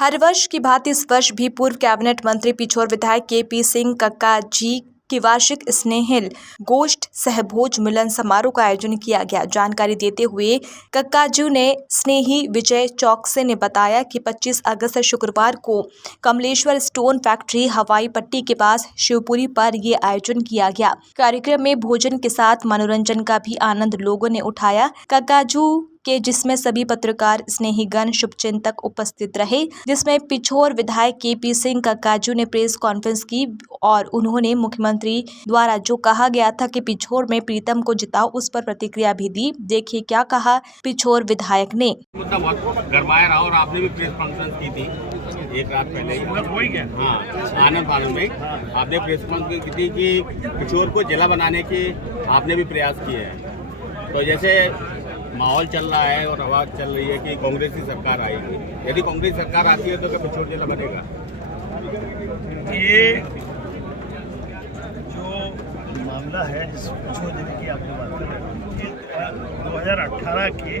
हर वर्ष की भांति इस वर्ष भी पूर्व कैबिनेट मंत्री पिछोर विधायक केपी सिंह कक्का जी की वार्षिक स्नेहिल गोष्ठ सहभोज मिलन समारोह का आयोजन किया गया। जानकारी देते हुए कक्काजू ने स्नेही विजय चौकसे ने बताया कि 25 अगस्त शुक्रवार को कमलेश्वर स्टोन फैक्ट्री हवाई पट्टी के पास शिवपुरी पर ये आयोजन किया गया। कार्यक्रम में भोजन के साथ मनोरंजन का भी आनंद लोगों ने उठाया। कक्काजू के जिसमें सभी पत्रकार स्नेहीगण शुभचिंतक उपस्थित रहे, जिसमें पिछोर विधायक केपी सिंह कक्काजू ने प्रेस कॉन्फ्रेंस की और उन्होंने मुख्यमंत्री द्वारा जो कहा गया था कि पिछोर में प्रीतम को जिताओ, उस पर प्रतिक्रिया भी दी। देखिए क्या कहा पिछोर विधायक ने। गरमाया रहा और आपने भी प्रेस कॉन्फ्रेंस की थी एक रात पहले ही। हाँ, आनंद में आपने प्रेस कॉन्फ्रेंस की थी कि पिछोर को जिला बनाने के आपने भी प्रयास किए हैं। तो जैसे माहौल चल रहा है और आवाज़ चल रही है कि कांग्रेस की सरकार आएगी, यदि कांग्रेस सरकार आती है तो क्या पिछोर जिला बनेगा? ये जो मामला है जिस पिछोर जिले की आपने बात कर रहे हैं, 2018 के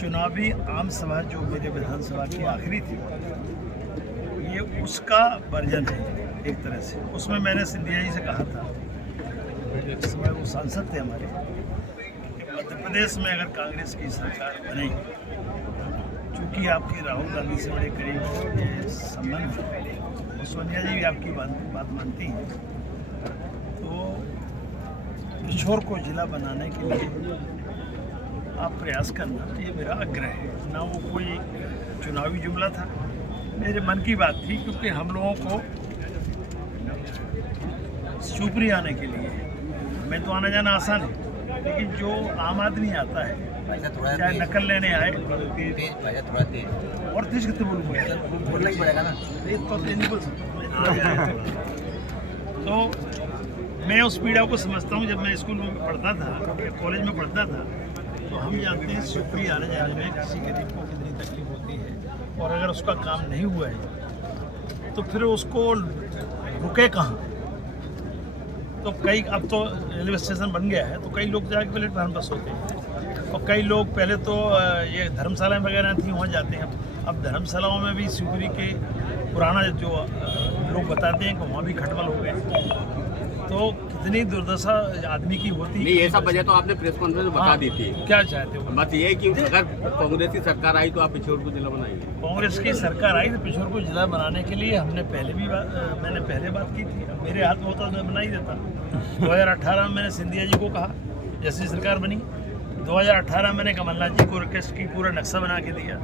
चुनावी आम सभा जो मेरे विधानसभा की आखिरी थी, ये उसका वर्जन है एक तरह से। उसमें मैंने सिंधिया जी से कहा था, इस समय वो सांसद थे हमारे, मध्य प्रदेश में अगर कांग्रेस की सरकार बने, चूँकि आपके राहुल गांधी से बड़े करीब संबंध है और सोनिया जी भी आपकी बात मानती हैं, तो पिछोर को जिला बनाने के लिए आप प्रयास करना, ये मेरा आग्रह है। ना वो कोई चुनावी जुमला था, मेरे मन की बात थी, क्योंकि हम लोगों को शिवपुरी आने के लिए मैं तो आना जाना आसान है, लेकिन जो आम आदमी आता है, चाहे नकल लेने आए, और तेज कितने बोलूँगा ही पड़ेगा ना, तो तेज नहीं बोल सकता। तो मैं उस पीड़ा को समझता हूँ। जब मैं स्कूल में पढ़ता था, कॉलेज में पढ़ता था, तो हम जानते हैं शिवपुरी आने जाने में किसी गरीब को कितनी तकलीफ होती है, और अगर उसका काम नहीं हुआ है तो फिर उसको रुके कहाँ। तो कई, अब तो रेलवे स्टेशन बन गया है, तो कई लोग जाके प्लेटफार्म बस होते हैं, और कई लोग पहले तो ये धर्मशाला वगैरह थी, वहाँ जाते हैं। अब धर्मशालाओं में भी शिवपुरी के पुराना जो लोग बताते हैं कि वहाँ भी खटमल हो गए। तो कितनी दुर्दशा आदमी की होती है। नहीं, ये सब वजह तो आपने प्रेस कॉन्फ्रेंस में बता दी थी। क्या चाहते हो? बात ये है कि अगर कांग्रेस की सरकार आई तो आप पिछोर को जिला बनाएंगे? कांग्रेस की सरकार आई तो पिछोर को जिला बनाने के लिए हमने मैंने पहले बात की थी। अब मेरे हाथ में होता तो मैं बना ही देता। 2018 में मैंने सिंधिया जी को कहा, जैसी सरकार बनी 2018 मैंने कमलनाथ जी को रिक्वेस्ट की, पूरा नक्शा बना के दिया।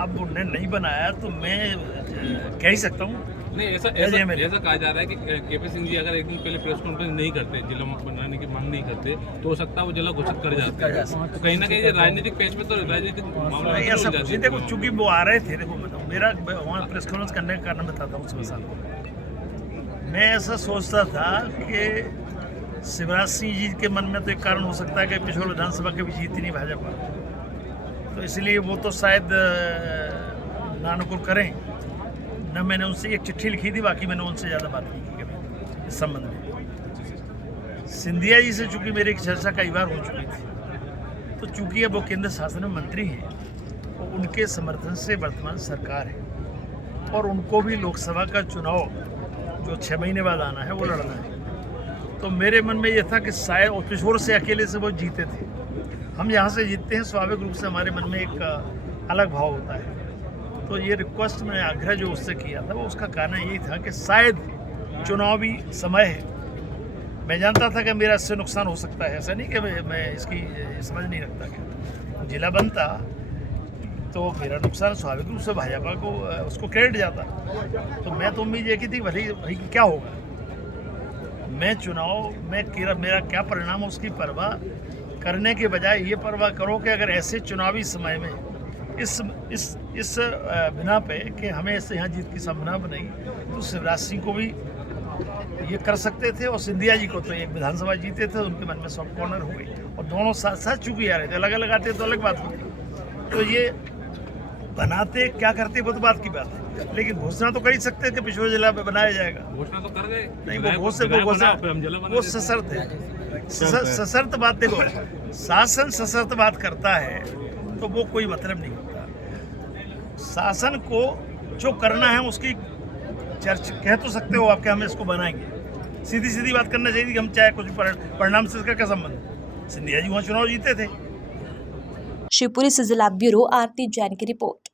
अब उन्होंने नहीं बनाया तो मैं कह ही सकता हूँ। नहीं, ऐसा कहा जा रहा है कि केपी सिंह जी अगर एक दिन पहले प्रेस कॉन्फ्रेंस नहीं करते, जिला बनाने की मांग नहीं करते, तो हो सकता है वो जिला घोषित कर जाते हैं। तो कहीं ना कहीं राजनीतिक पेच में तो राजनीतिक मामला ऐसा कुछ नहीं। देखो, चूंकि वो आ रहे थे, देखो मेरा वहाँ प्रेस कॉन्फ्रेंस करने का कारण बताता हूँ। मैं ऐसा सोचता था कि शिवराज सिंह जी के मन में तो एक कारण हो सकता है कि पिछोर विधानसभा के भी जीती नहीं भाजपा, तो इसलिए वो तो शायद नानुकुल करें। न मैंने उनसे एक चिट्ठी लिखी थी, बाकी मैंने उनसे ज़्यादा बात नहीं की कभी इस संबंध में। सिंधिया जी से चूंकि मेरी एक चर्चा कई बार हो चुकी थी, तो चूंकि अब वो केंद्र शासन में मंत्री हैं, तो उनके समर्थन से वर्तमान सरकार है, और उनको भी लोकसभा का चुनाव जो 6 महीने बाद आना है वो लड़ना है। तो मेरे मन में ये था कि शायद पिछोर से अकेले से वो जीते थे। हम यहाँ से जीतते हैं, स्वाभाविक रूप से हमारे मन में एक अलग भाव होता है। तो ये रिक्वेस्ट मैंने आग्रह जो उससे किया था, वो उसका कारण यही था कि शायद चुनावी समय है। मैं जानता था कि मेरा इससे नुकसान हो सकता है, ऐसा नहीं कि मैं इसकी समझ नहीं रखता कि जिला बनता तो मेरा नुकसान स्वाभाविक रूप से भाजपा को उसको क्रेडिट जाता। तो मैं तो उम्मीद ये की थी भले क्या होगा, मैं चुनाव में मेरा क्या परिणाम है उसकी परवाह करने के बजाय ये परवाह करो कि अगर ऐसे चुनावी समय में इस बिना पे कि हमें इससे यहाँ जीत की संभावना बनी, तो शिवराज सिंह को भी ये कर सकते थे, और सिंधिया जी को तो एक विधानसभा जीते थे, उनके मन में सॉफ्ट कॉर्नर हो गई, और दोनों साथ साथ चूंकि आ रहे थे। अलग अलग आते तो अलग बात होती। तो ये बनाते क्या करते वो तो बात की बात है, लेकिन घोषणा तो कर ही सकते थे कि पिछोर जिला में बनाया जाएगा। घोषणा तो कर गए। नहीं, वो सशर्त है। सशर्त बात, देखो शासन सशर्त बात करता है तो वो कोई मतलब नहीं होता। शासन को जो करना है उसकी चर्च कह तो सकते हो आप कि हम इसको बनाएंगे। सीधी सीधी बात करना चाहिए कि हम चाहे कुछ परिणाम से इसका क्या संबंध। सिंधिया जी वहाँ चुनाव जीते थे। शिवपुरी से जिला ब्यूरो आरती जैन की रिपोर्ट।